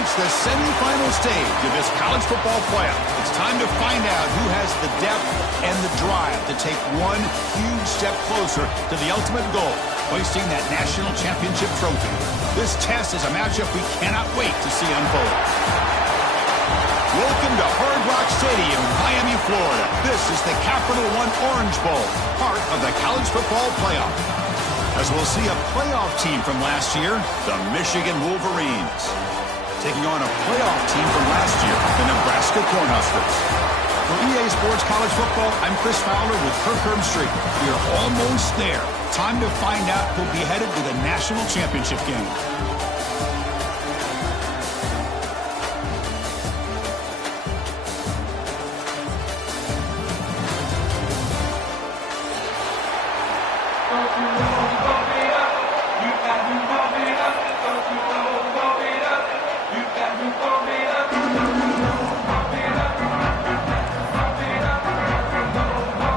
reached the semifinal stage of this college football playoff. It's time to find out who has the depth and the drive to take one huge step closer to the ultimate goal, hoisting that national championship trophy. This test is a matchup we cannot wait to see unfold. Welcome to Hard Rock Stadium, Miami, Florida. This is the Capital One Orange Bowl, part of the college football playoff. As we'll see a playoff team from last year, the Michigan Wolverines, taking on a playoff team from last year, the Nebraska Cornhuskers. For EA Sports College Football, I'm Chris Fowler with Kirk Herbstreit. We are almost there. Time to find out who'll be headed to the national championship game.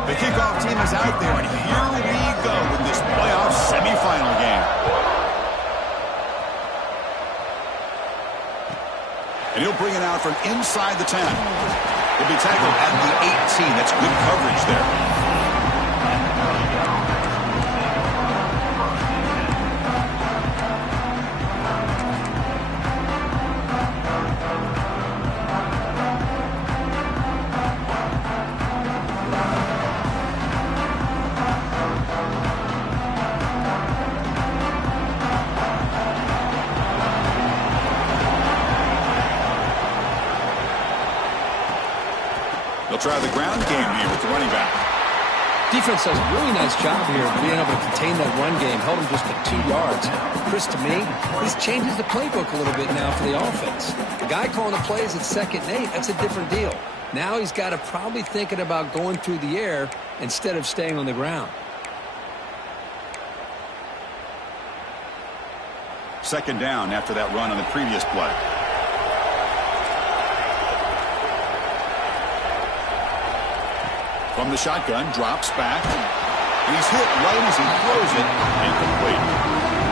The kickoff team is out there, and here we go in this playoff semifinal game. And he'll bring it out from inside the 10. He'll be tackled at the 18. That's good coverage there. They'll try the ground game here with the running back. Defense does a really nice job here of being able to contain that run game, held him just to 2 yards. Chris, to me, this changes the playbook a little bit now for the offense. The guy calling the plays at 2nd and 8, that's a different deal. Now he's got to probably thinking about going through the air instead of staying on the ground. 2nd down after that run on the previous play. From the shotgun, drops back. And he's hit right as he throws it, incomplete.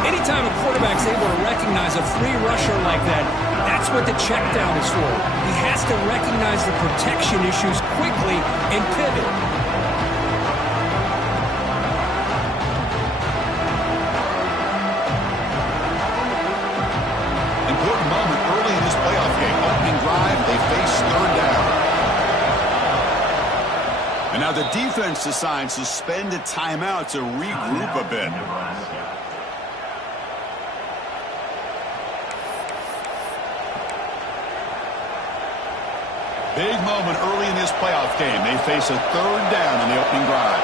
Anytime a quarterback's able to recognize a free rusher like that, that's what the check down is for. He has to recognize the protection issues quickly and pivot. Important moment early in this playoff game. Opening drive, they face 3rd down. And now the defense decides to spend a timeout to regroup a bit. Big moment early in this playoff game. They face a 3rd down on the opening drive.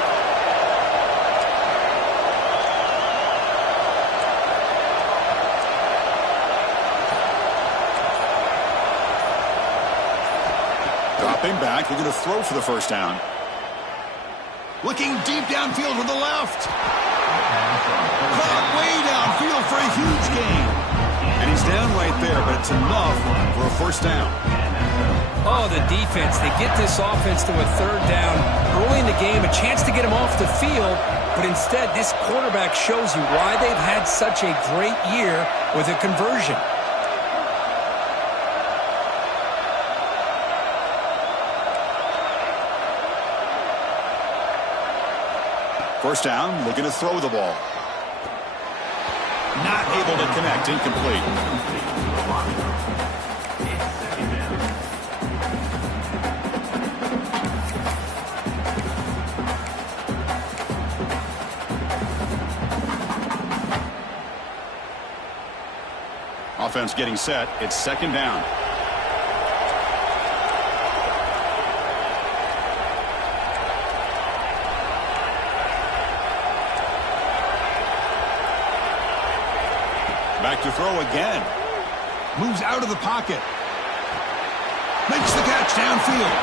Dropping back, they're going to throw for the 1st down. Looking deep downfield with the left. Caught way downfield for a huge gain. And he's down right there, but it's enough for a 1st down. Oh, the defense. They get this offense to a 3rd down early in the game, a chance to get him off the field. But instead, this quarterback shows you why they've had such a great year with a conversion. First down, looking to throw the ball. Not able to connect, incomplete. Offense getting set. It's 2nd down. Back to throw again. Moves out of the pocket. Makes the catch downfield.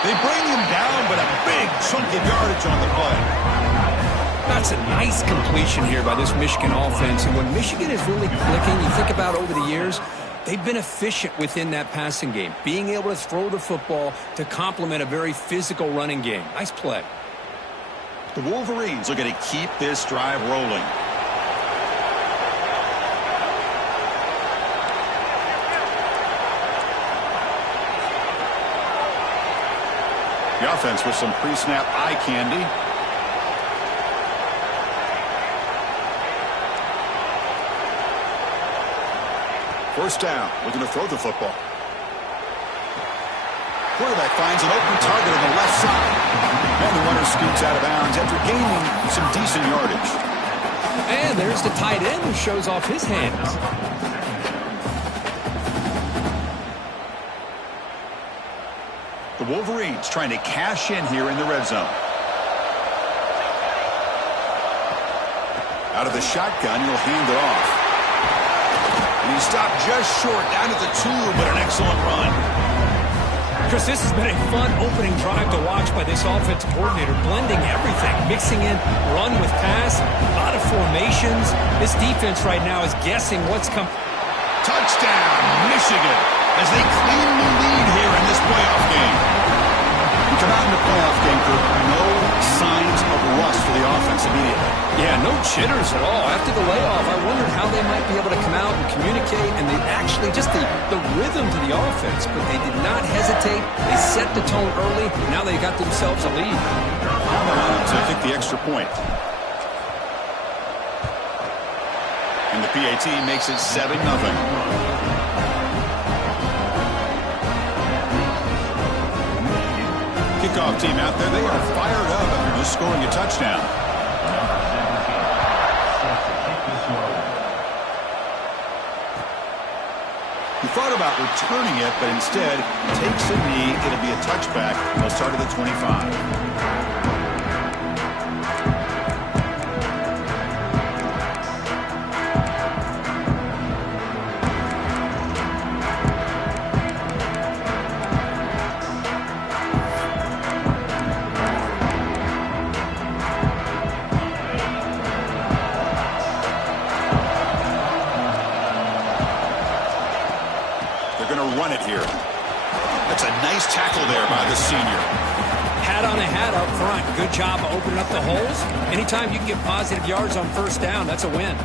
They bring him down, but a big chunk of yardage on the play. That's a nice completion here by this Michigan offense. And when Michigan is really clicking, you think about over the years, they've been efficient within that passing game, being able to throw the football to complement a very physical running game. Nice play. The Wolverines are going to keep this drive rolling. The offense with some pre-snap eye candy. First down, looking to throw the football. Quarterback finds an open target on the left side. And the runner scoots out of bounds after gaining some decent yardage. And there's the tight end who shows off his hands. The Wolverines trying to cash in here in the red zone. Out of the shotgun, he'll hand it off. And he stopped just short, down at the 2, but an excellent run. Chris, this has been a fun opening drive to watch by this offensive coordinator, blending everything, mixing in run with pass, a lot of formations. This defense right now is guessing what's coming. Touchdown, Michigan, as they claim the lead here in this playoff game. We come out in the playoff game for no signs of rust for the offense immediately. Yeah, no jitters at all. After the layoff, I wondered how they might be able to come out and communicate, and they actually just the rhythm to the offense, but they did not hesitate. They set the tone early. Now they got themselves a lead. On the line to kick the extra point. And the PAT makes it 7-0. Kickoff team out there, they are fired up after just scoring a touchdown. He thought about returning it, but instead takes a knee. It'll be a touchback. They'll start at the 25. Run it here. That's a nice tackle there by the senior. Hat on a hat up front. Good job of opening up the holes. Anytime you can get positive yards on first down, that's a win.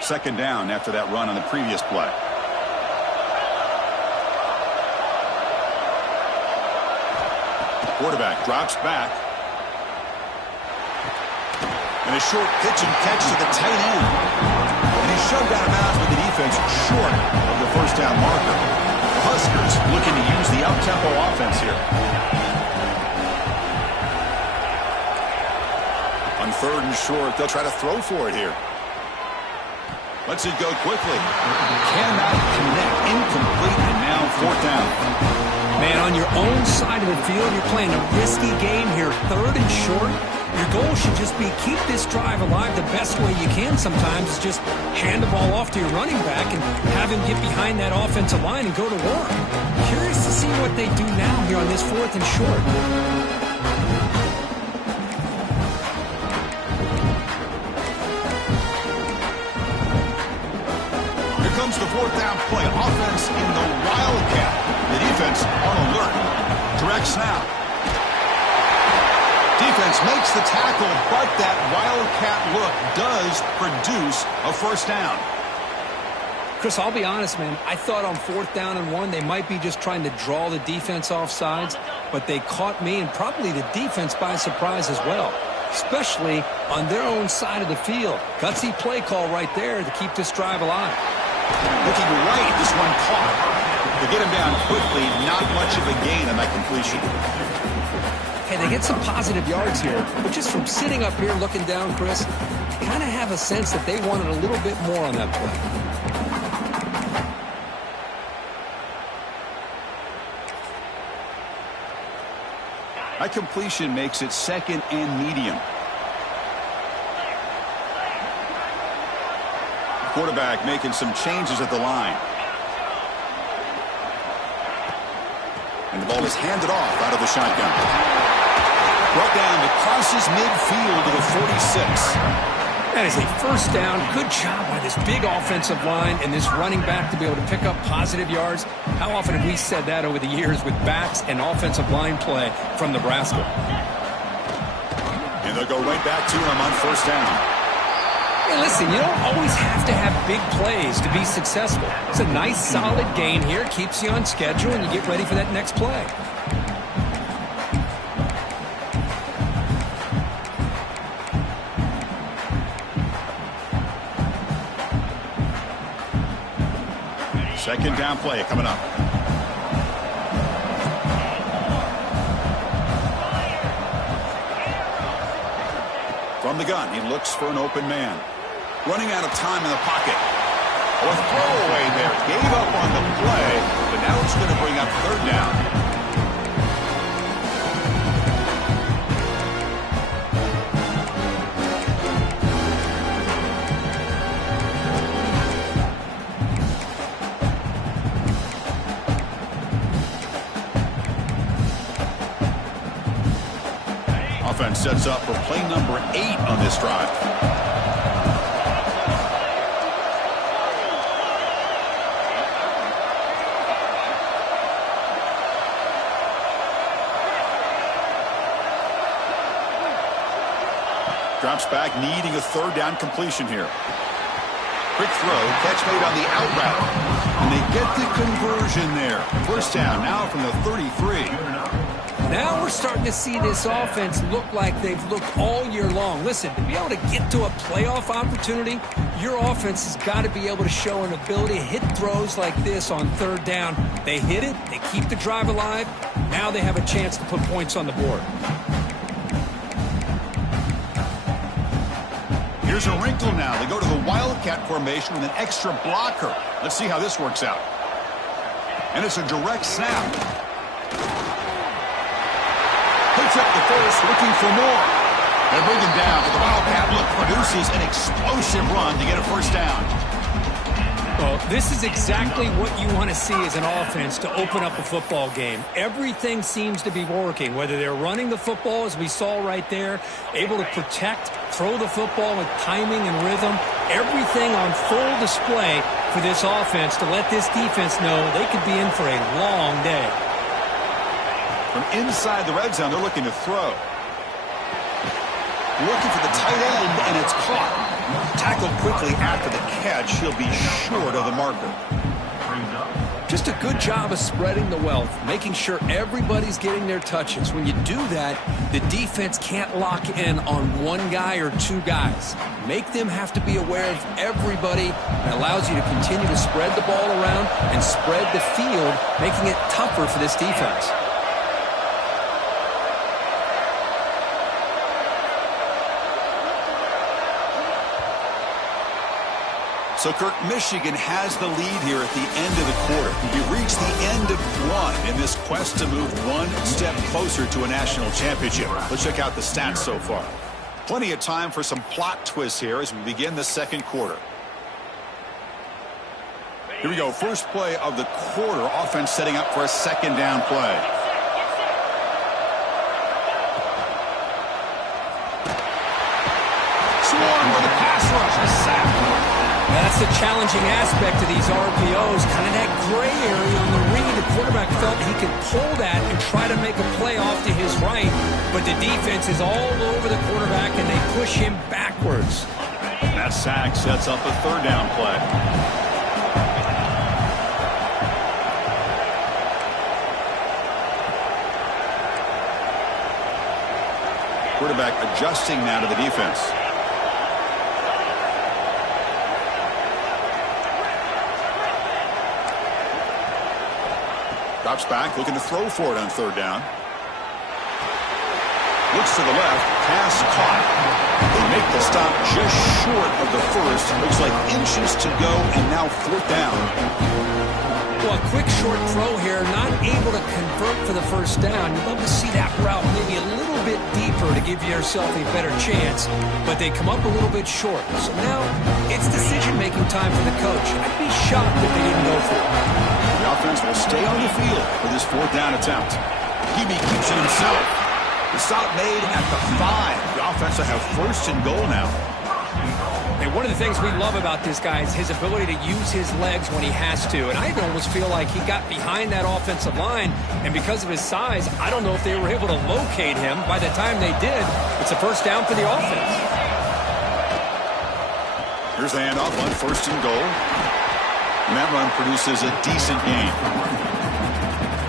Second down after that run on the previous play. Quarterback drops back. And a short pitch and catch to the tight end. And he's shoved out of bounds with the defense short of the first down marker. The Huskers looking to use the up-tempo offense here. On third and short, they'll try to throw for it here. Lets it go quickly. Cannot connect. Incomplete, and now fourth down. Man, on your own side of the field, you're playing a risky game here, third and short. Your goal should just be keep this drive alive the best way you can sometimes is just hand the ball off to your running back and have him get behind that offensive line and go to work. Curious to see what they do now here on this fourth and short. Here comes the fourth down play. Offense in the Wildcat. The defense on alert. Direct snap. Defense makes the tackle, but that Wildcat look does produce a first down. Chris, I'll be honest, man. I thought on fourth down and 1, they might be just trying to draw the defense off sides, but they caught me and probably the defense by surprise as well, especially on their own side of the field. Gutsy play call right there to keep this drive alive. Looking right, this one caught. They get him down quickly, not much of a gain on that completion. Hey, they get some positive yards here, but just from sitting up here looking down, Chris, kind of have a sense that they wanted a little bit more on that play. That completion makes it second and medium. Quarterback making some changes at the line. And the ball is handed off out of the shotgun. Brought down to crosses midfield to the 46. That is a first down. Good job by this big offensive line and this running back to be able to pick up positive yards. How often have we said that over the years with backs and offensive line play from Nebraska? And They'll go right back to him on first down. Hey, listen, you don't always have to have big plays to be successful. It's a nice, solid gain here. Keeps you on schedule, and you get ready for that next play. Second down play coming up. From the gun, he looks for an open man. Running out of time in the pocket. A throwaway there. Gave up on the play, but now it's going to bring up third down. Offense sets up for play number 8 on this drive. Drops back, needing a third down completion here. Quick throw, catch made on the out route. And they get the conversion there. First down now from the 33. Now we're starting to see this offense look like they've looked all year long. Listen, to be able to get to a playoff opportunity, your offense has got to be able to show an ability to hit throws like this on third down. They hit it, they keep the drive alive. Now they have a chance to put points on the board. Here's a wrinkle now. They go to the Wildcat formation with an extra blocker. Let's see how this works out. And it's a direct snap. Picks up the first, looking for more. They bring him down, but the Wildcat look produces an explosive run to get a first down. Well, this is exactly what you want to see as an offense to open up a football game. Everything seems to be working, whether they're running the football, as we saw right there, able to protect, throw the football with timing and rhythm. Everything on full display for this offense to let this defense know they could be in for a long day. From inside the red zone, they're looking to throw. Looking for the tight end, and it's caught. Tackled quickly after the catch. He'll be short of the marker. Just a good job of spreading the wealth, making sure everybody's getting their touches. When you do that, the defense can't lock in on one guy or two guys. Make them have to be aware of everybody. It allows you to continue to spread the ball around and spread the field, making it tougher for this defense. So, Kirk, Michigan has the lead here at the end of the quarter. We've reached the end of one in this quest to move one step closer to a national championship. Let's check out the stats so far. Plenty of time for some plot twists here as we begin the second quarter. Here we go. First play of the quarter. Offense setting up for a second down play. Swarm with a pass rush. A sack. That's the challenging aspect of these RPOs, kind of that gray area on the read. The quarterback felt he could pull that and try to make a play off to his right, but the defense is all over the quarterback, and they push him backwards. That sack sets up a third down play. Quarterback adjusting now to the defense. Drops back, looking to throw for it on third down. Looks to the left, pass caught. They make the stop just short of the first. Looks like inches to go, and now fourth down. Well, a quick short throw here, not able to convert for the first down. You'd love to see that route maybe a little bit deeper to give yourself a better chance, but they come up a little bit short. So now it's decision-making time for the coach. I'd be shocked if they didn't go for it. The offense will stay on the field for this fourth down attempt. Hebe keeps it himself. The stop made at the 5. The offense will have first and goal now. Hey, And one of the things we love about this guy is his ability to use his legs when he has to. And I almost feel like he got behind that offensive line, and because of his size, I don't know if they were able to locate him. By the time they did, it's a first down for the offense. Here's the handoff on 1st and goal. And that run produces a decent gain.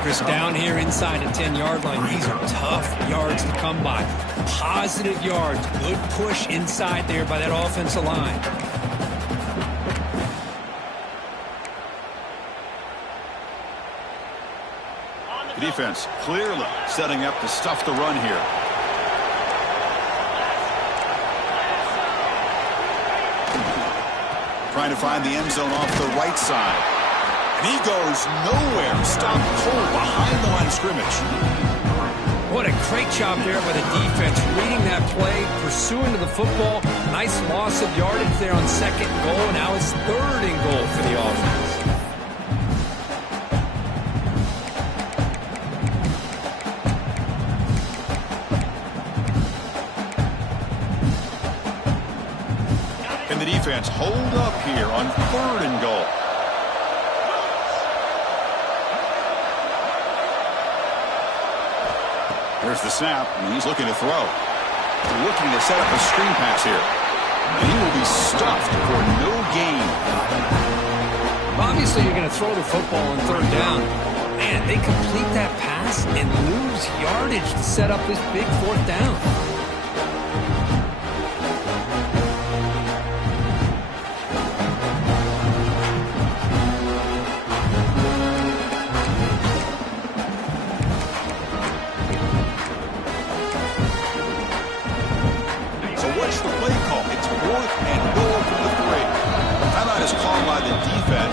Chris, down here inside the 10-yard line, these are tough yards to come by. Positive yards, good push inside there by that offensive line. The defense clearly setting up to stuff the run here. Trying to find the end zone off the right side. And he goes nowhere. Stopped cold behind the line of scrimmage. What a great job there by the defense. Reading that play, pursuing to the football. Nice loss of yardage there on 2nd and goal. Now it's 3rd and goal for the offense. And the defense hold up here on 3rd and goal. There's the snap, and he's looking to throw. Looking to set up a screen pass here. And he will be stuffed for no gain. Obviously, you're going to throw the football on 3rd down. Man, they complete that pass and lose yardage to set up this big 4th down.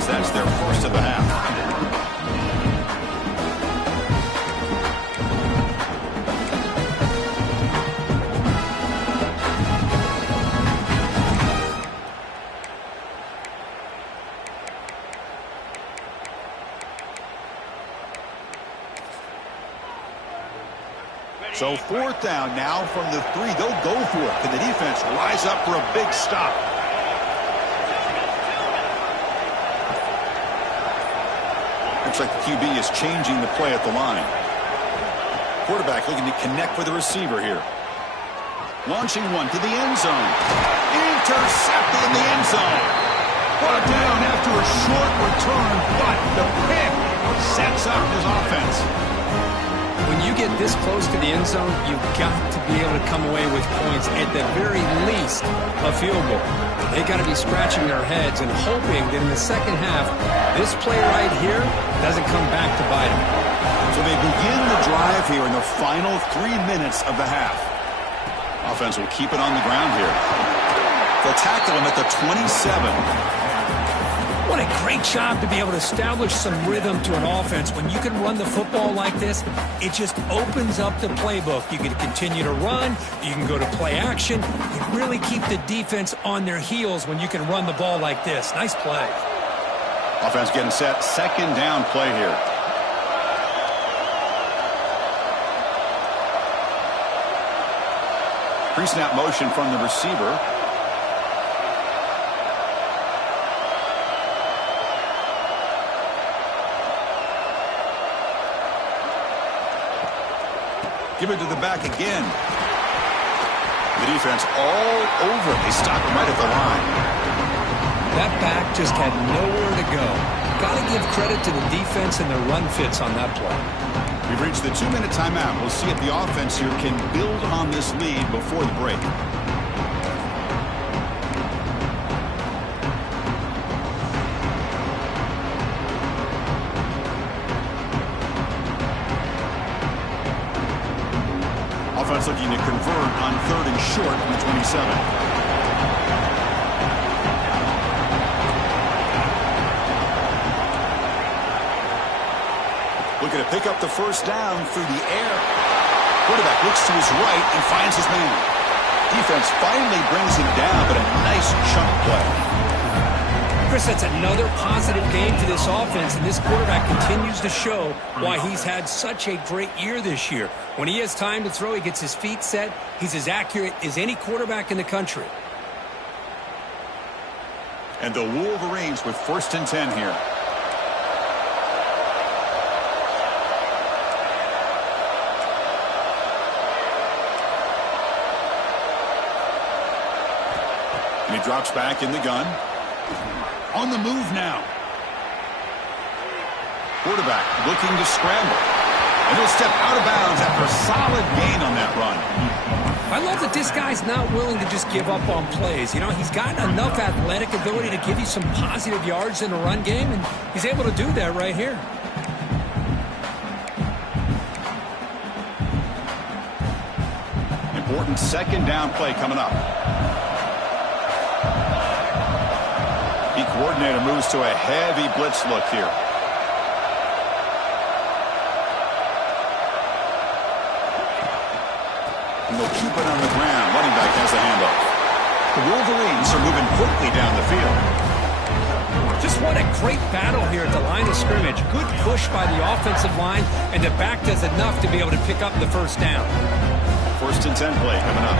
That's their first of the half. So 4th down now from the 3. They'll go for it. Can the defense rise up for a big stop? Looks like the QB is changing the play at the line. Quarterback looking to connect with the receiver here. Launching one to the end zone. Intercepted in the end zone. Brought down after a short return, but the pick sets up his offense. When you get this close to the end zone, you've got to be able to come away with points, at the very least, a field goal. They got to be scratching their heads and hoping that in the second half, this play right here doesn't come back to bite them. So they begin the drive here in the final 3 minutes of the half. Offense will keep it on the ground here. They'll tackle him at the 27. What a great job to be able to establish some rhythm to an offense. When you can run the football like this, it just opens up the playbook. You can continue to run. You can go to play action. You really keep the defense on their heels when you can run the ball like this. Nice play. Offense getting set. 2nd down play here. Pre-snap motion from the receiver. Give it to the back again. The defense all over. They stop him right at the line. That back just had nowhere to go. Got to give credit to the defense and their run fits on that play. We've reached the 2-minute timeout. We'll see if the offense here can build on this lead before the break. Offense looking to convert on 3rd and short from the 27. Looking to pick up the first down through the air. Quarterback looks to his right and finds his man. Defense finally brings him down, but a nice chunk play. Chris, that's another positive game for this offense, and this quarterback continues to show why he's had such a great year this year. When he has time to throw, he gets his feet set. He's as accurate as any quarterback in the country. And the Wolverines with 1st and 10 here. And he drops back in the gun. On the move now. Quarterback looking to scramble. And he'll step out of bounds after a solid gain on that run. I love that this guy's not willing to just give up on plays. You know, he's got enough athletic ability to give you some positive yards in the run game, and he's able to do that right here. Important 2nd down play coming up. The coordinator moves to a heavy blitz look here. And they'll keep it on the ground. Running back has the handoff. The Wolverines are moving quickly down the field. Just what a great battle here at the line of scrimmage. Good push by the offensive line, and the back does enough to be able to pick up the 1st down. 1st and 10 play coming up.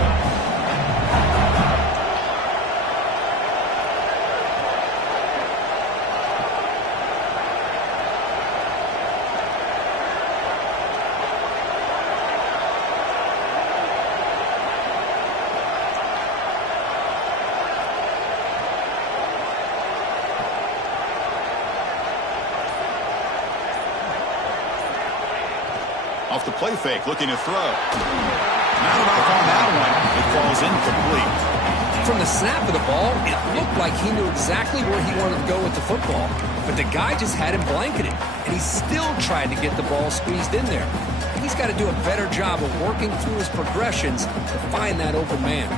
Off the play fake, looking to throw. Not enough on that one. It falls incomplete. From the snap of the ball, it looked like he knew exactly where he wanted to go with the football. But the guy just had him blanketed, and he still tried to get the ball squeezed in there. He's got to do a better job of working through his progressions to find that open man.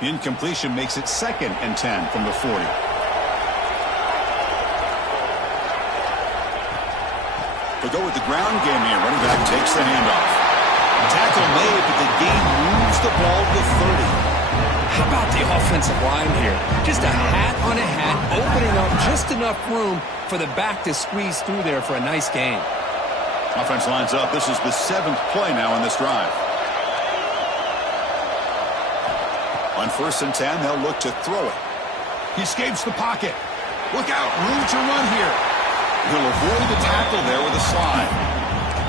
The incompletion makes it 2nd and 10 from the 40. They'll go with the ground game here. Running back takes the handoff. Tackle made, but the gain moves the ball to 30. How about the offensive line here? Just a hat on a hat, opening up just enough room for the back to squeeze through there for a nice gain. Offense lines up. This is the 7th play now in this drive. On 1st and 10, they'll look to throw it. He escapes the pocket. Look out, room to run here. He'll avoid the tackle there with a slide.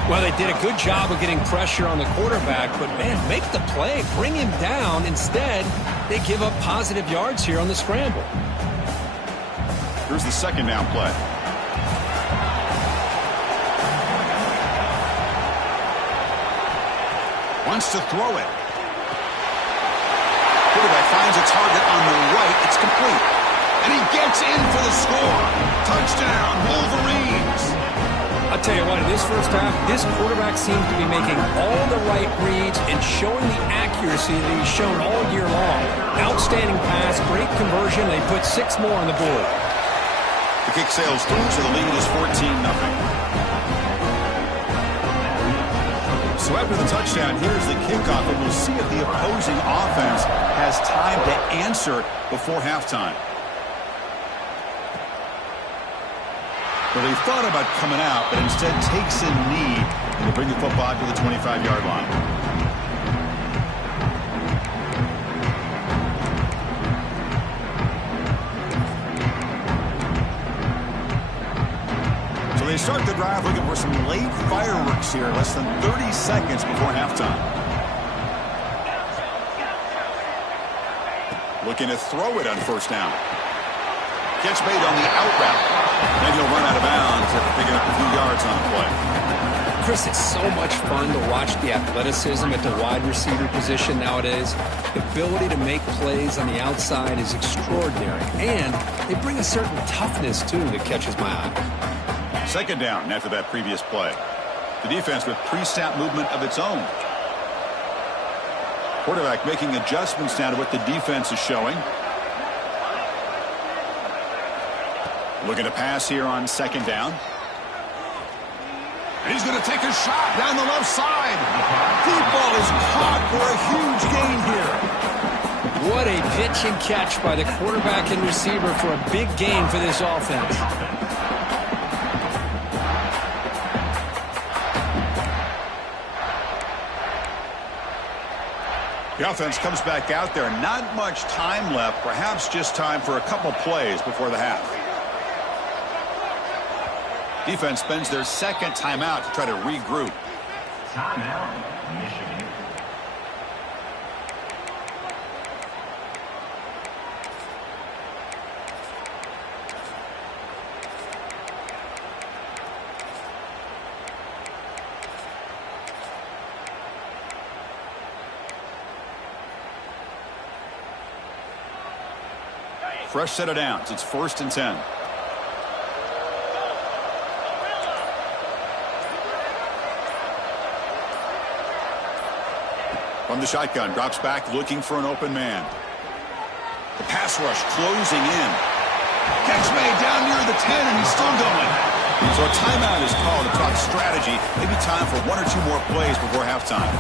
Well, they did a good job of getting pressure on the quarterback, but, man, make the play, bring him down. Instead, they give up positive yards here on the scramble. Here's the 2nd down play. Wants to throw it. Quarterback finds a target on the right. It's complete. And he gets in for the score. Touchdown, Wolverines. I'll tell you what, in this first half, this quarterback seems to be making all the right reads and showing the accuracy that he's shown all year long. Outstanding pass, great conversion. They put 6 more on the board. The kick sails through, so the lead is 14-0. So after the touchdown, here's the kickoff, and we'll see if the opposing offense has time to answer before halftime. Well, they thought about coming out, but instead takes a knee and will bring the football to the 25-yard line. So they start the drive looking for some late fireworks here, less than 30 seconds before halftime. Looking to throw it on 1st down. Catch made on the out route. Then he'll run out of bounds after picking up a few yards on the play. Chris, it's so much fun to watch the athleticism at the wide receiver position nowadays. The ability to make plays on the outside is extraordinary. And they bring a certain toughness, too, that catches my eye. 2nd down after that previous play. The defense with pre-snap movement of its own. Quarterback making adjustments now to what the defense is showing. Looking to pass here on 2nd down. And he's going to take a shot down the left side. Football is caught for a huge gain here. What a pitch and catch by the quarterback and receiver for a big gain for this offense. The offense comes back out there. Not much time left. Perhaps just time for a couple plays before the half. Defense spends their second timeout to try to regroup. Timeout, Michigan. Fresh set of downs. It's 1st and 10. From the shotgun, drops back looking for an open man. The pass rush closing in. Catch made down near the 10, and he's still going. So a timeout is called to talk strategy. Maybe time for 1 or 2 more plays before halftime.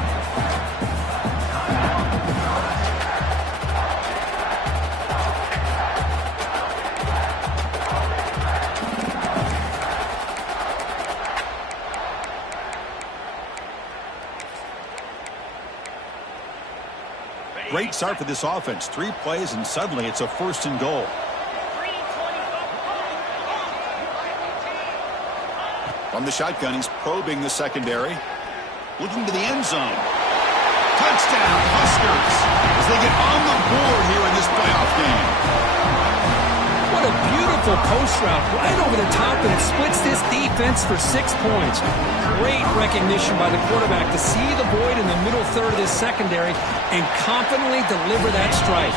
Great start for this offense. 3 plays, and suddenly it's a 1st and goal. From the shotgun, he's probing the secondary. Looking to the end zone. Touchdown, Huskers, as they get on the board here in this playoff game. What a beautiful post route right over the top, and it splits this defense for 6 points. Great recognition by the quarterback to see the void in the middle third of this secondary and confidently deliver that strike.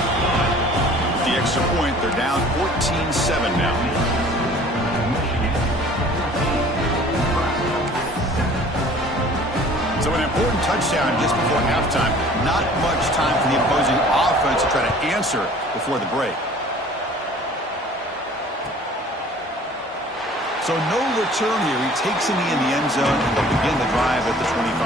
The extra point, they're down 14-7 now. So an important touchdown just before halftime. Not much time for the opposing offense to try to answer before the break. So no return here. He takes in the end zone, and they'll begin the drive at the 25.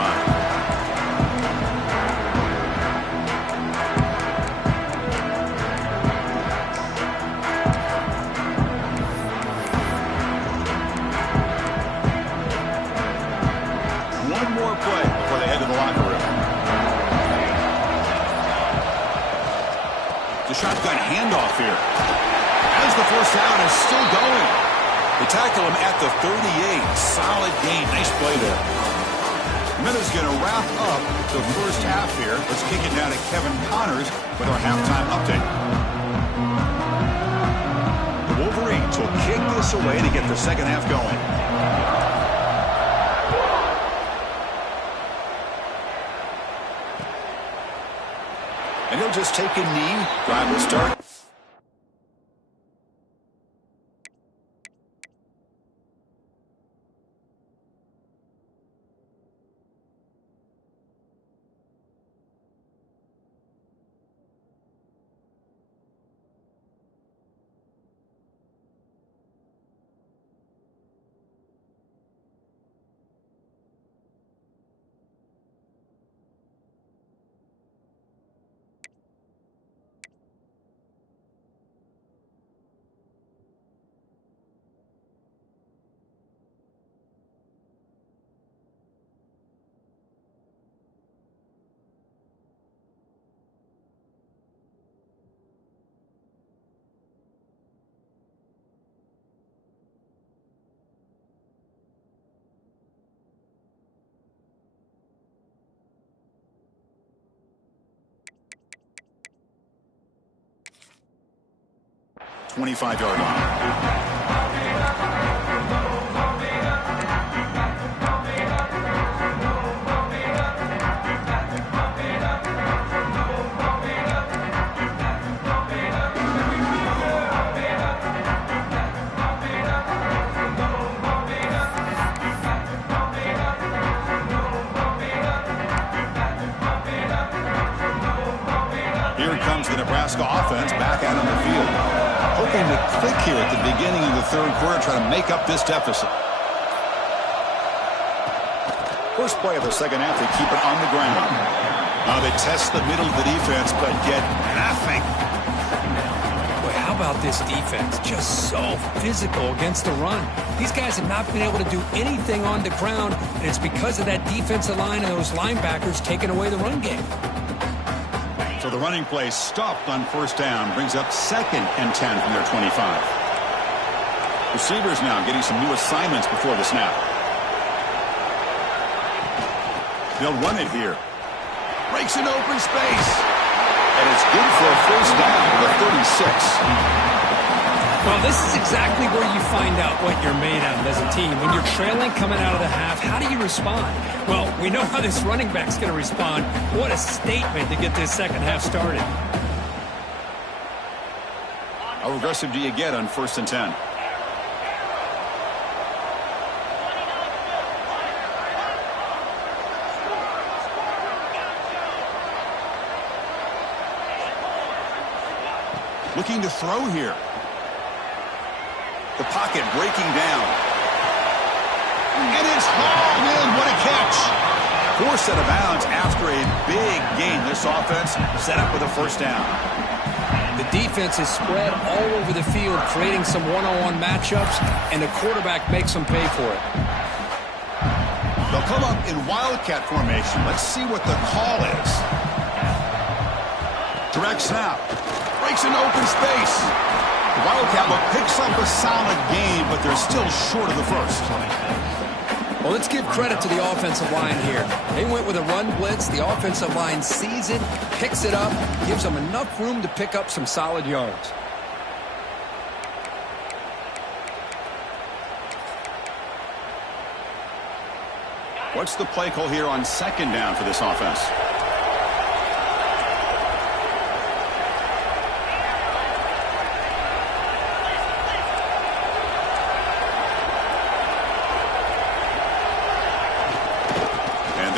One more play before they head to the locker room. The shotgun handoff here. As the first down is still going. They tackle him at the 38. Solid gain. Nice play there. Minute's going to wrap up the first half here. Let's kick it down to Kevin Connors with our halftime update. The Wolverines will kick this away to get the second half going. And he'll just take a knee. Drive will start. .25-yard line. Here comes the Nebraska offense back out on the field. Hoping to click here at the beginning of the third quarter, try to make up this deficit. First play of the second half, they keep it on the ground. Now they test the middle of the defense, but get nothing. Boy, how about this defense? Just so physical against the run. These guys have not been able to do anything on the ground, and it's because of that defensive line and those linebackers taking away the run game. So the running play stopped on first down, brings up 2nd and 10 from their 25. Receivers now getting some new assignments before the snap. They'll run it here. Breaks an open space. And it's good for a first down to the 36. Well, this is exactly where you find out what you're made of as a team. When you're trailing coming out of the half, how do you respond? Well, we know how this running back's going to respond. What a statement to get this second half started. How aggressive do you get on 1st and 10? Looking to throw here. The pocket breaking down. And it's hauled in. What a catch. Forced out of bounds after a big gain. This offense set up with a first down. The defense is spread all over the field, creating some one-on-one matchups, and the quarterback makes them pay for it. They'll come up in Wildcat formation. Let's see what the call is. Direct snap. Breaks an open space. The Wildcat look picks up a solid gain, but they're still short of the first. Well, let's give credit to the offensive line here. They went with a run blitz. The offensive line sees it, picks it up, gives them enough room to pick up some solid yards. What's the play call here on 2nd down for this offense?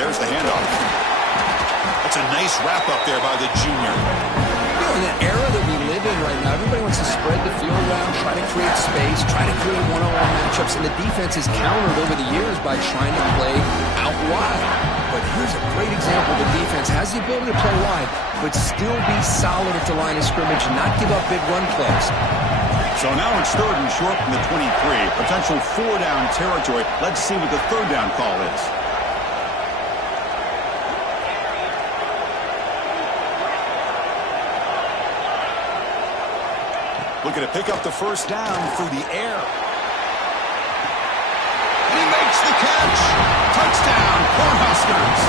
There's the handoff. That's a nice wrap up there by the junior. You know, in the era that we live in right now, everybody wants to spread the field around, try to create space, try to create one-on-one matchups, and the defense is countered over the years by trying to play out wide. But here's a great example. The defense has the ability to play wide, but still be solid at the line of scrimmage and not give up big run plays. So now it's 3rd and short from the 23. Potential 4-down territory. Let's see what the 3rd down call is. Looking to pick up the first down through the air. And he makes the catch. Touchdown, Cornhuskers.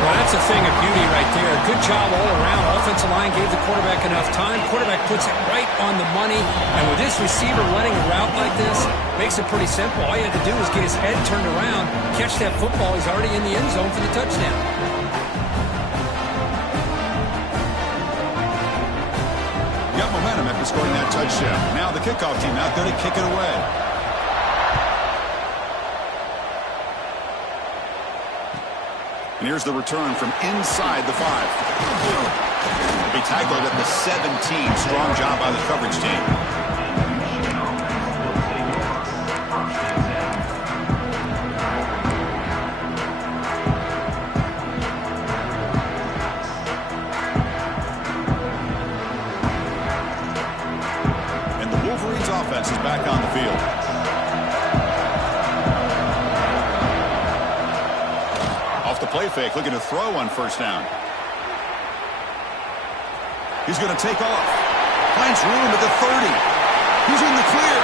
Well, that's a thing of beauty right there. Good job all around. Offensive line gave the quarterback enough time. Quarterback puts it right on the money. And with this receiver running a route like this, makes it pretty simple. All you had to do was get his head turned around, catch that football. He's already in the end zone for the touchdown. Got momentum after scoring that touchdown. Now the kickoff team out there to kick it away. And here's the return from inside the 5. He tackled at the 17. Strong job by the coverage team. Offense is back on the field. Off the play fake, looking to throw on first down. He's going to take off. Finds room at the 30. He's in the clear.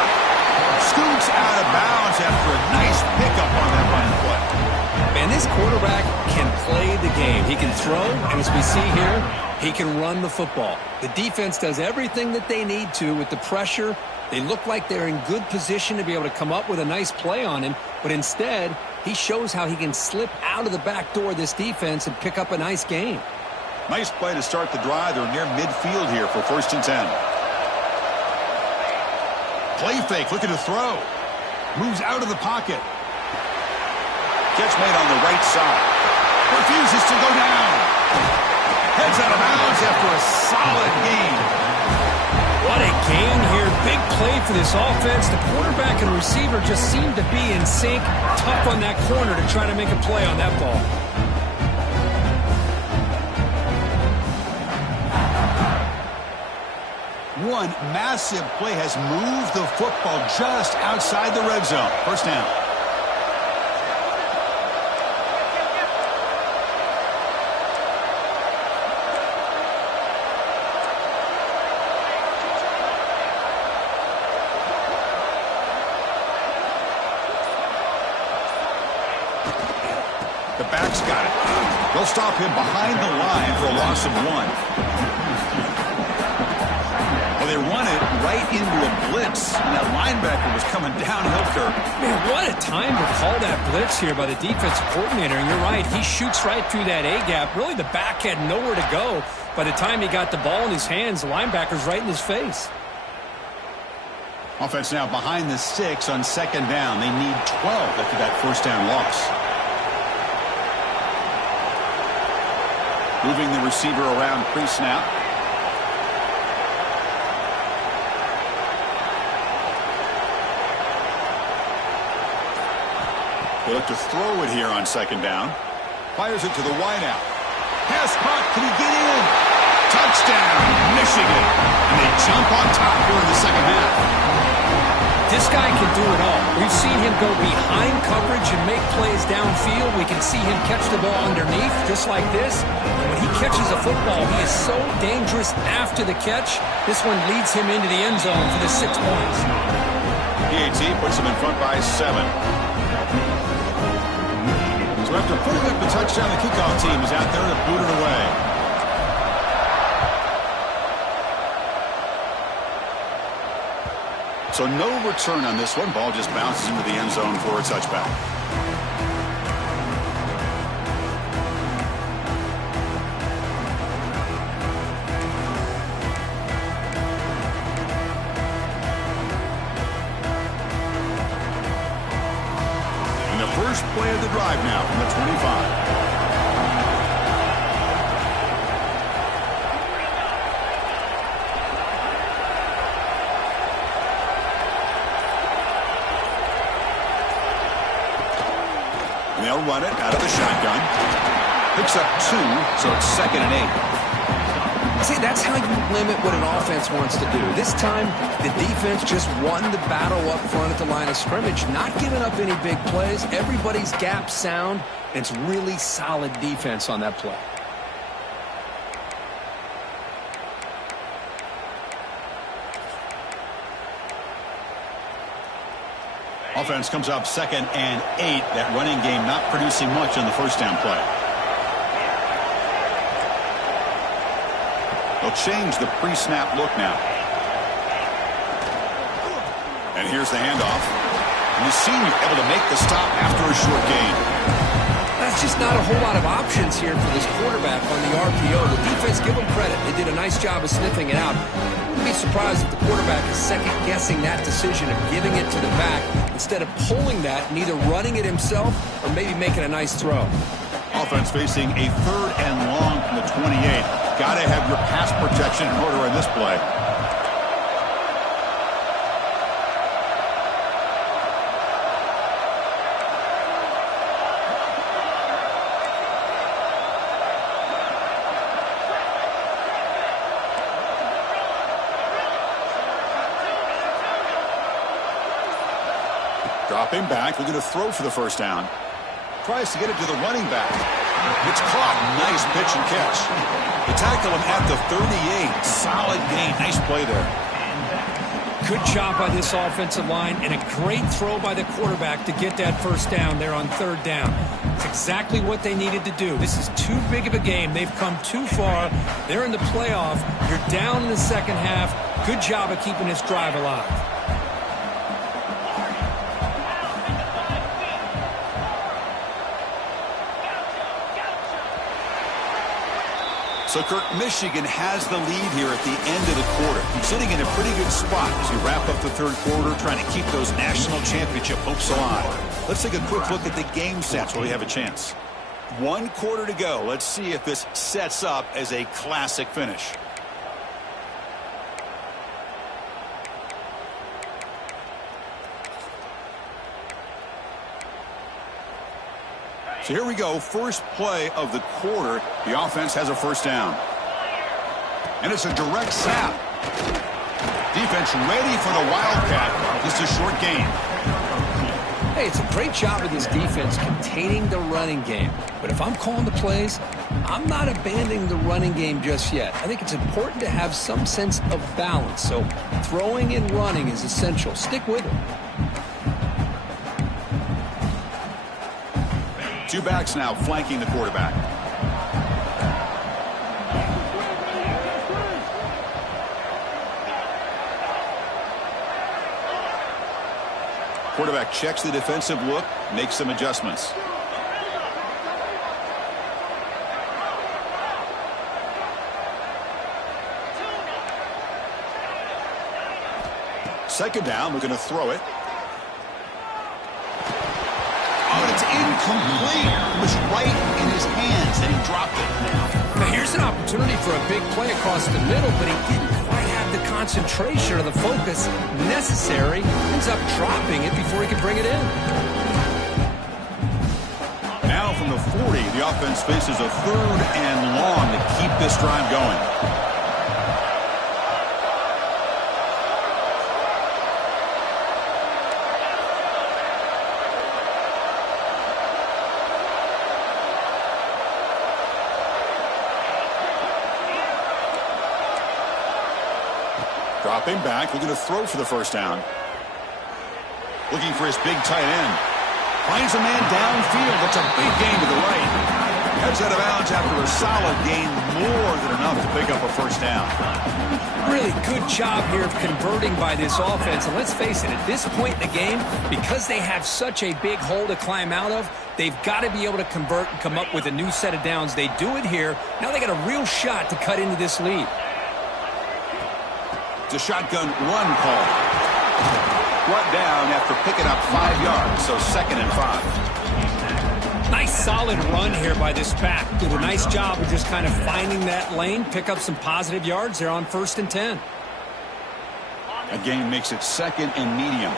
Scoots out of bounds after a nice pickup on that run play. Man, this quarterback can play the game. He can throw, and as we see here, he can run the football. The defense does everything that they need to with the pressure. They look like they're in good position to be able to come up with a nice play on him, but instead, he shows how he can slip out of the back door of this defense and pick up a nice gain. Nice play to start the drive. They're near midfield here for 1st and 10. Play fake, looking to throw. Moves out of the pocket. Catch made on the right side. Refuses to go down. Heads out of bounds after a solid gain. What a gain here. Big play for this offense. The quarterback and receiver just seem to be in sync. Tough on that corner to try to make a play on that ball. One massive play has moved the football just outside the red zone. First down. back's got it. They'll stop him behind the line for a loss of 1. Well, they run it right into a blitz, and that linebacker was coming downhill curve. Man, what a time to call that blitz here by the defensive coordinator. And you're right, he shoots right through that A-gap. Really, the back had nowhere to go. By the time he got the ball in his hands, the linebacker's right in his face. Offense now behind the 6 on 2nd down. They need 12 after that first down loss. Moving the receiver around pre-snap. They look to throw it here on 2nd down. Fires it to the wideout. Pass caught. Can he get in? Touchdown, Michigan. And they jump on top here in the second half. This guy can do it all. We've seen him go behind coverage and make plays downfield. We can see him catch the ball underneath, just like this. And when he catches a football, he is so dangerous after the catch. This one leads him into the end zone for the 6 points. PAT puts him in front by 7. So after putting up the touchdown, the kickoff team is out there to boot it away. So no return on this one. Ball just bounces into the end zone for a touchback. And the first play of the drive now from the 25. They'll run it out of the shotgun. Picks up 2, so it's 2nd and 8. See, that's how you limit what an offense wants to do. This time, the defense just won the battle up front at the line of scrimmage, not giving up any big plays. Everybody's gap sound, and it's really solid defense on that play. Offense comes up 2nd and 8. That running game not producing much on the first down play. They'll change the pre-snap look now. And here's the handoff. And the senior able to make the stop after a short gain. That's just not a whole lot of options here for this quarterback on the RPO. The defense, give them credit. They did a nice job of sniffing it out. I wouldn't be surprised if the quarterback is second-guessing that decision of giving it to the back instead of pulling that and either running it himself or maybe making a nice throw. Offense facing a 3rd and long from the 28. Got to have your pass protection in order in this play. Dropping back, looking to throw for the first down. Tries to get it to the running back. It's caught. Nice pitch and catch. They tackle him at the 38. Solid gain. Nice play there. Good job by this offensive line and a great throw by the quarterback to get that first down there on 3rd down. It's exactly what they needed to do. This is too big of a game. They've come too far. They're in the playoff. You're down in the second half. Good job of keeping this drive alive. So, Kurt, Michigan has the lead here at the end of the quarter. Sitting in a pretty good spot as you wrap up the 3rd quarter, trying to keep those national championship hopes alive. Let's take a quick look at the game stats while we have a chance. 1 quarter to go. Let's see if this sets up as a classic finish. So here we go, first play of the quarter. The offense has a first down. And it's a direct snap. Defense ready for the Wildcat. Just a short gain. Hey, it's a great job of this defense containing the running game. But if I'm calling the plays, I'm not abandoning the running game just yet. I think it's important to have some sense of balance. So throwing and running is essential. Stick with it. Two backs now flanking the quarterback. Quarterback checks the defensive look, makes some adjustments. Second down, we're going to throw it. Oh, it's incomplete. It was right in his hands, and he dropped it. Now here's an opportunity for a big play across the middle, but he didn't quite have the concentration or the focus necessary. Ends up dropping it before he could bring it in. Now from the 40, the offense faces a 3rd and long to keep this drive going. Dropping back, looking to throw for the first down. Looking for his big tight end. Finds a man downfield. That's a big gain to the right. Heads out of bounds after a solid gain, more than enough to pick up a first down. Really good job here of converting by this offense. And let's face it, at this point in the game, because they have such a big hole to climb out of, they've got to be able to convert and come up with a new set of downs. They do it here. Now they got a real shot to cut into this lead. It's a shotgun run call. Brought down after picking up 5 yards, so 2nd and 5. Nice solid run here by this back. Did a nice job of just kind of finding that lane, pick up some positive yards there on 1st and 10. A gain makes it 2nd and medium.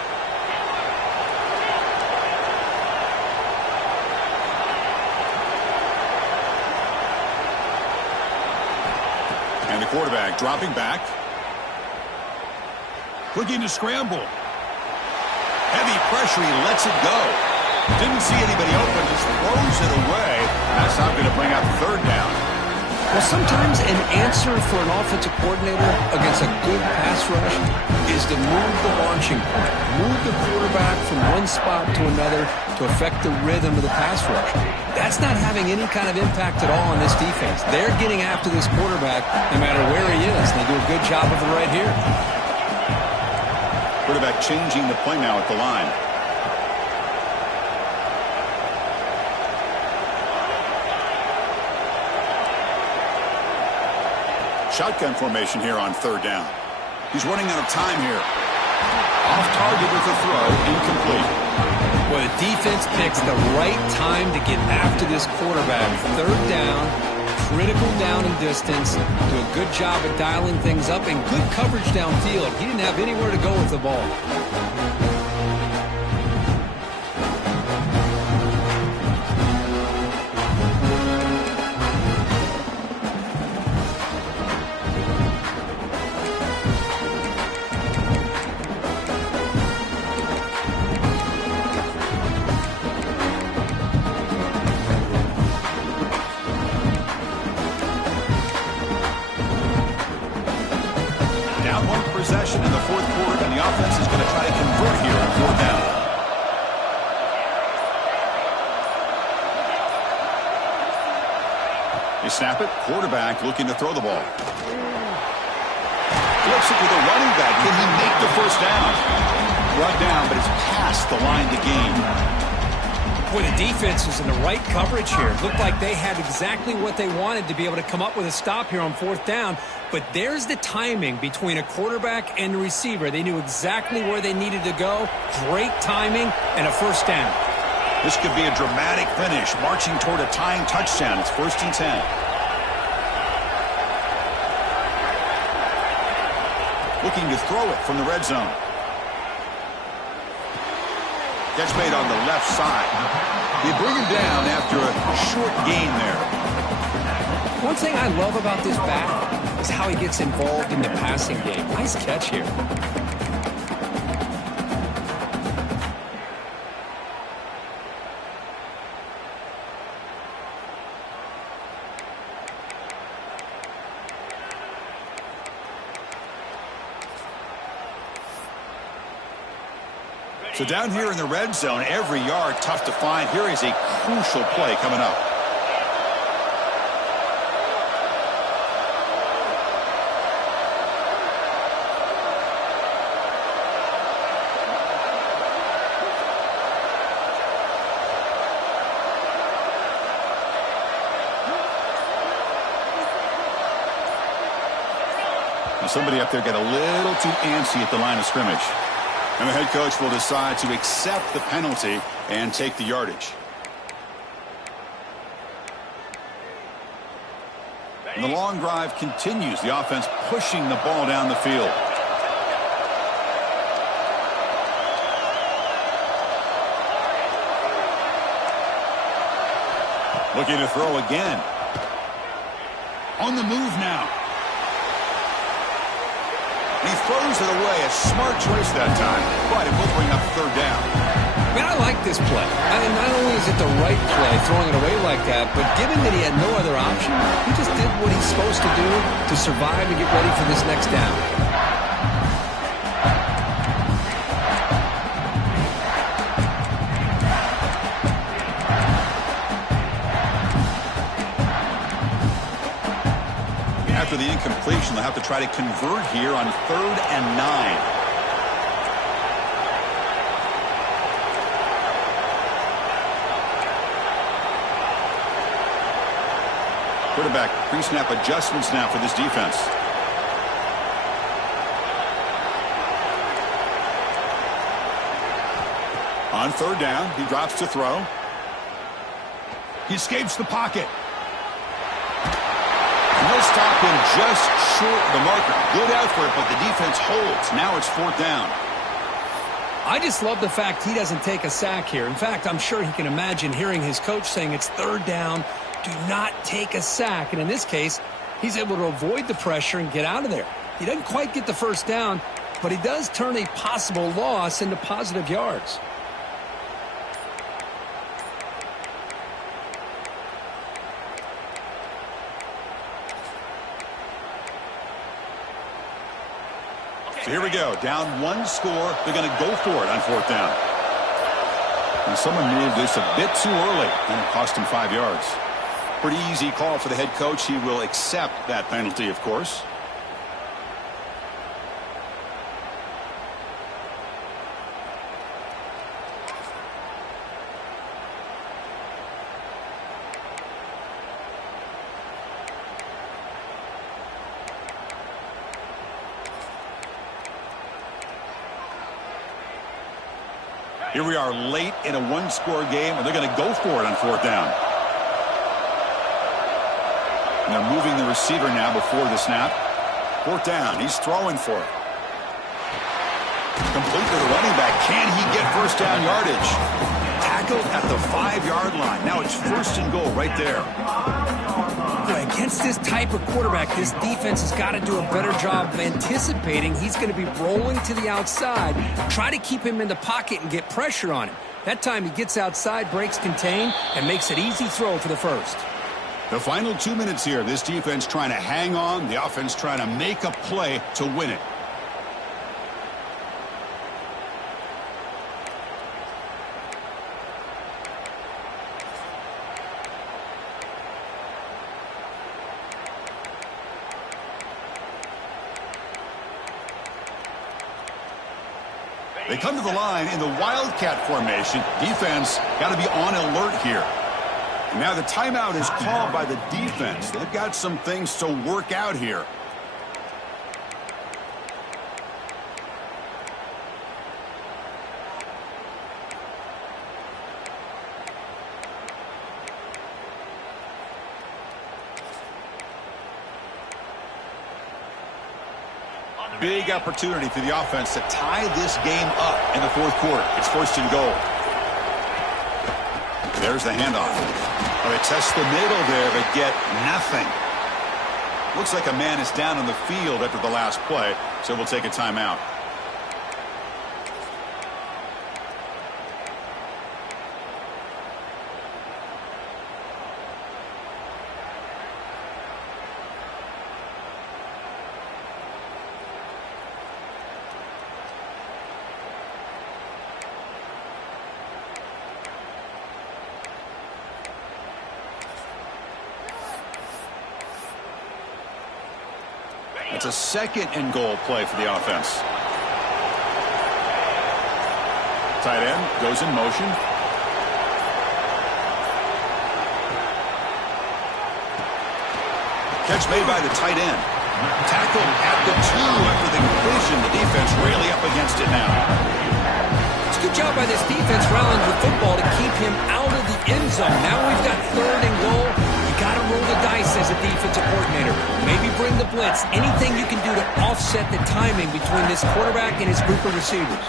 And the quarterback dropping back. Looking to scramble. Heavy pressure, he lets it go. Didn't see anybody open, just throws it away. That's not going to bring up 3rd down. Well, sometimes an answer for an offensive coordinator against a good pass rush is to move the launching point. Move the quarterback from one spot to another to affect the rhythm of the pass rush. That's not having any kind of impact at all on this defense. They're getting after this quarterback no matter where he is. They do a good job of it right here. Quarterback changing the play now at the line. Shotgun formation here on 3rd down. He's running out of time here. Off target with the throw, incomplete. Well, the defense picks the right time to get after this quarterback. 3rd down. Critical down and distance. Do a good job of dialing things up and good coverage downfield. He didn't have anywhere to go with the ball. Possession in the 4th quarter, and the offense is going to try to convert here on 4th down. They snap it. Quarterback looking to throw the ball. Flips it to the running back. Can he make the first down? Brought down, but it's past the line to gain. Boy, the defense was in the right coverage here. It looked like they had exactly what they wanted to be able to come up with a stop here on 4th down. But there's the timing between a quarterback and the receiver. They knew exactly where they needed to go. Great timing and a first down. This could be a dramatic finish, marching toward a tying touchdown. It's 1st and 10. Looking to throw it from the red zone. Gets made on the left side. They bring him down after a short gain there. One thing I love about this back is how he gets involved in the passing game. Nice catch here. So down here in the red zone, every yard tough to find. Here is a crucial play coming up. Somebody up there got a little too antsy at the line of scrimmage. And the head coach will decide to accept the penalty and take the yardage. And the long drive continues. The offense pushing the ball down the field. Looking to throw again. On the move now. He throws it away. A smart choice that time, but it will bring up third down. Man, I like this play. I mean, not only is it the right play, throwing it away like that, but given that he had no other option, he just did what he's supposed to do to survive and get ready for this next down. After the incompletion, they'll have to try to convert here on 3rd and 9. Quarterback pre-snap adjustments now for this defense. On 3rd down, he drops to throw. He escapes the pocket. And they'll stop him just short of the marker. Good effort, but the defense holds. Now it's 4th down. I just love the fact he doesn't take a sack here. In fact, I'm sure he can imagine hearing his coach saying it's 3rd down. Do not take a sack. And in this case, he's able to avoid the pressure and get out of there. He doesn't quite get the 1st down, but he does turn a possible loss into positive yards. So here we go. Down 1 score. They're going to go for it on 4th down. And someone moved this a bit too early, and it cost him 5 yards. Pretty easy call for the head coach. He will accept that penalty, of course. Here we are late in a 1-score game, and they're going to go for it on 4th down. And they're moving the receiver now before the snap. 4th down. He's throwing for it. Complete to the running back. Can he get 1st down yardage? Tackled at the 5-yard line. Now it's 1st and goal right there. Boy, against this type of quarterback, this defense has got to do a better job of anticipating he's going to be rolling to the outside. Try to keep him in the pocket and get pressure on him. That time he gets outside, breaks contain, and makes an easy throw for the 1st. The final 2 minutes here. This defense trying to hang on. The offense trying to make a play to win it. They come to the line in the Wildcat formation. Defense got to be on alert here. And now the timeout is called by the defense. They've got some things to work out here. Big opportunity for the offense to tie this game up in the 4th quarter. It's 1st and goal. There's the handoff. Oh, they test the middle there, but get nothing. Looks like a man is down on the field after the last play, so we'll take a timeout. It's a second and goal play for the offense. Tight end goes in motion. Catch made by the tight end. Tackled at the 2 after the completion. The defense really up against it now. It's a good job by this defense rallying the football to keep him out of the end zone. Now we've got 3rd and goal. You got to roll the dice as a defensive coordinator. Maybe bring the blitz. Anything you can do to offset the timing between this quarterback and his group of receivers.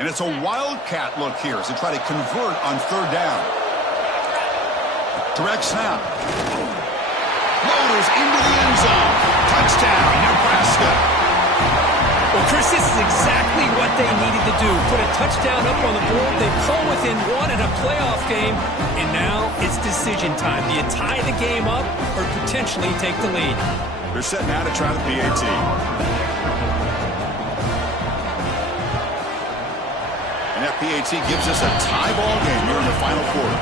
And it's a wildcat look here as they try to convert on 3rd down. Direct snap. Loaders into the end zone. Touchdown, Nebraska. Well, Chris, this is exactly what they needed to do. Put a touchdown up on the board. They pull within 1 in a playoff game. And now it's decision time. Do you tie the game up or potentially take the lead? They're setting out to try the PAT. And that PAT gives us a tie ball game here in the final quarter.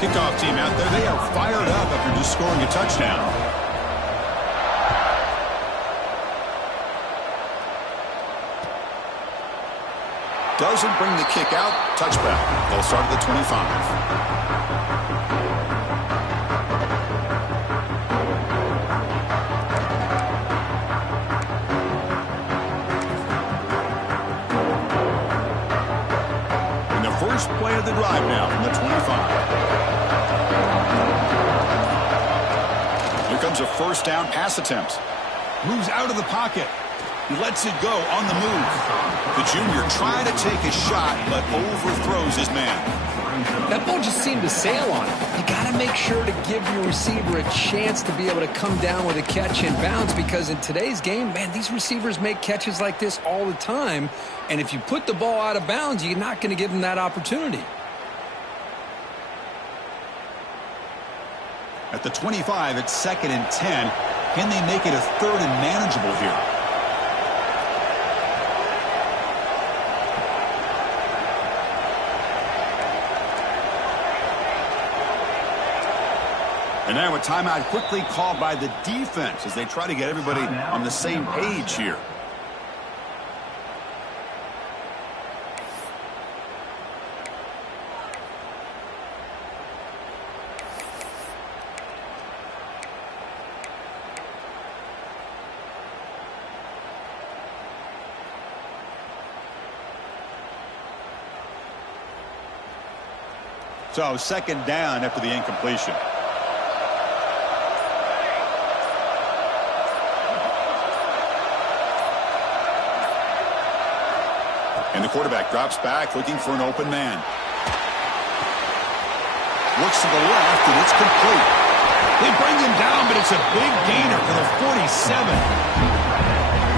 Kickoff team out there. They are fired up after just scoring a touchdown. Doesn't bring the kick out. Touchback. They'll start at the 25. First play of the drive now from the 25. Here comes a first down pass attempt. Moves out of the pocket. He lets it go on the move. The junior trying to take a shot, but overthrows his man. That ball just seemed to sail on him. You got to make sure to give your receiver a chance to be able to come down with a catch in bounds, because in today's game, man, these receivers make catches like this all the time. And if you put the ball out of bounds, you're not going to give them that opportunity. At the 25, it's 2nd and 10. Can they make it a 3rd and manageable here? And now a timeout quickly called by the defense as they try to get everybody on the same page here. So 2nd down after the incompletion. And the quarterback drops back looking for an open man. Looks to the left and it's complete. They bring him down, but it's a big gainer for the 47.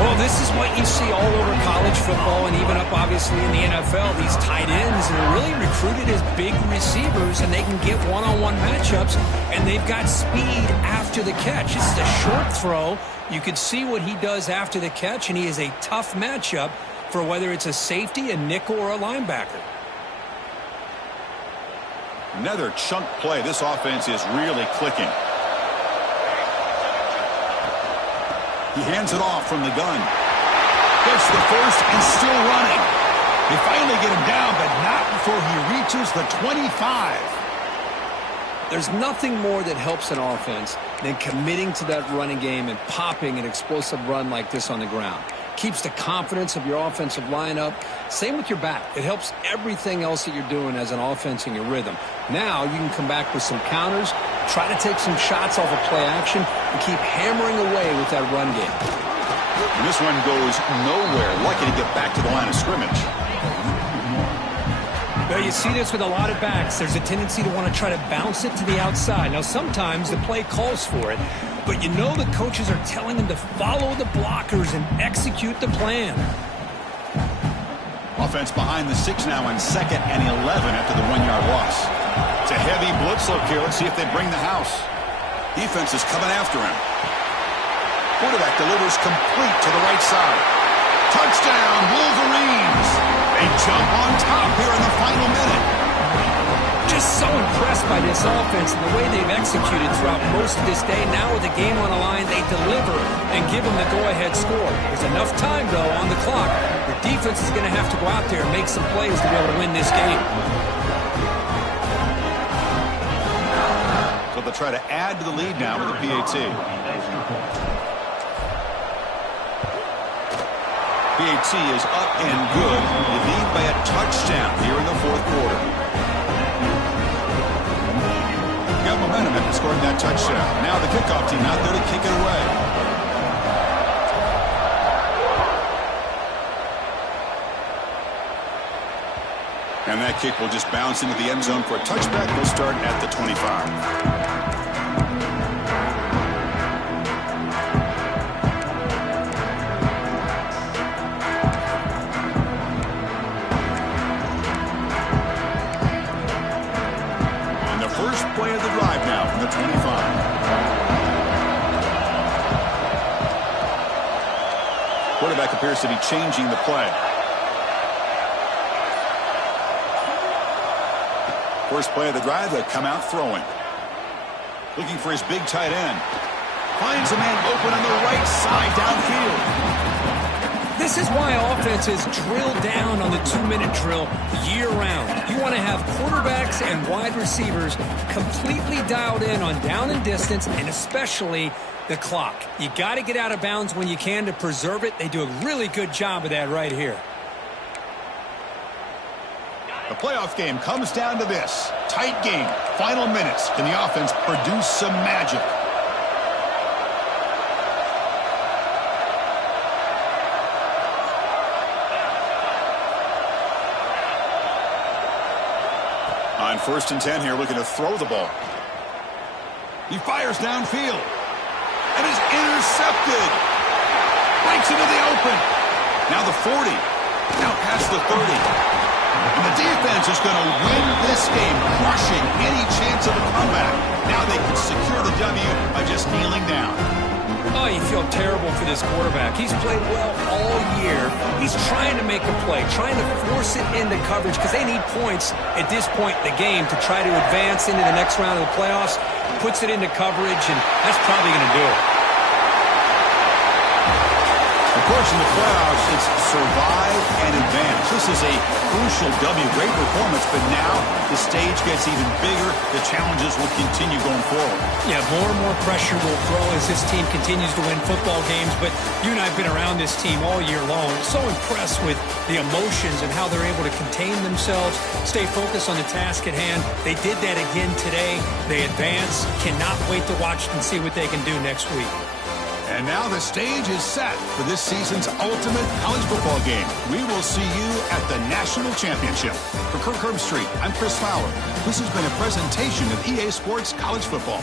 Well, this is what you see all over college football and even up, obviously, in the NFL. These tight ends are really recruited as big receivers, and they can get one-on-one matchups, and they've got speed after the catch. This is a short throw. You can see what he does after the catch, and he is a tough matchup for whether it's a safety, a nickel, or a linebacker. Another chunk play. This offense is really clicking. He hands it off from the gun. Gets the first and still running. They finally get him down, but not before he reaches the 25. There's nothing more that helps an offense than committing to that running game and popping an explosive run like this on the ground. Keeps the confidence of your offensive lineup. Same with your back. It helps everything else that you're doing as an offense in your rhythm. Now you can come back with some counters, try to take some shots off of play action, and keep hammering away with that run game. And this one goes nowhere. Lucky to get back to the line of scrimmage. Well, you see this with a lot of backs. There's a tendency to want to try to bounce it to the outside. Now, sometimes the play calls for it, but you know the coaches are telling them to follow the blockers and execute the plan. Offense behind the 6 now on 2nd and 11 after the 1-yard loss. It's a heavy blitz look here. Let's see if they bring the house. Defense is coming after him. Quarterback delivers complete to the right side. Touchdown, Wolverines. They jump on top here in the final minute. Just so impressed by this offense and the way they've executed throughout most of this day. Now with the game on the line, they deliver and give them the go-ahead score. There's enough time, though, on the clock. The defense is going to have to go out there and make some plays to be able to win this game. So they'll try to add to the lead now with the PAT. PAT is up and good. You lead by a touchdown here in the 4th quarter. Got momentum after scoring that touchdown. Now the kickoff team out there to kick it away. And that kick will just bounce into the end zone for a touchback. We'll start at the 25. Play of the drive now from the 25. Quarterback appears to be changing the play. First play of the drive, they come out throwing. Looking for his big tight end. Finds a man open on the right side downfield. This is why offenses drill down on the 2-minute drill year-round. You want to have quarterbacks and wide receivers completely dialed in on down and distance, and especially the clock. You got to get out of bounds when you can to preserve it. They do a really good job of that right here. The playoff game comes down to this. Tight game. Final minutes. Can the offense produce some magic? On 1st and 10 here, looking to throw the ball. He fires downfield. And is intercepted. Breaks into the open. Now the 40. Now past the 30. And the defense is going to win this game, crushing any chance of a comeback. Now they can secure the W by just kneeling down. Oh, you feel terrible for this quarterback. He's played well all year. He's trying to make a play, trying to force it into coverage because they need points at this point in the game to try to advance into the next round of the playoffs. Puts it into coverage, and that's probably going to do it. Of course, in the playoffs, it's survive and advance. This is a crucial W. Great performance, but now the stage gets even bigger. The challenges will continue going forward. Yeah, more and more pressure will grow as this team continues to win football games, but you and I have been around this team all year long. So impressed with the emotions and how they're able to contain themselves, stay focused on the task at hand. They did that again today. They advance. Cannot wait to watch and see what they can do next week. And now the stage is set for this season's ultimate college football game. We will see you at the National Championship. For Kirk Herbstreit, I'm Chris Fowler. This has been a presentation of EA Sports College Football.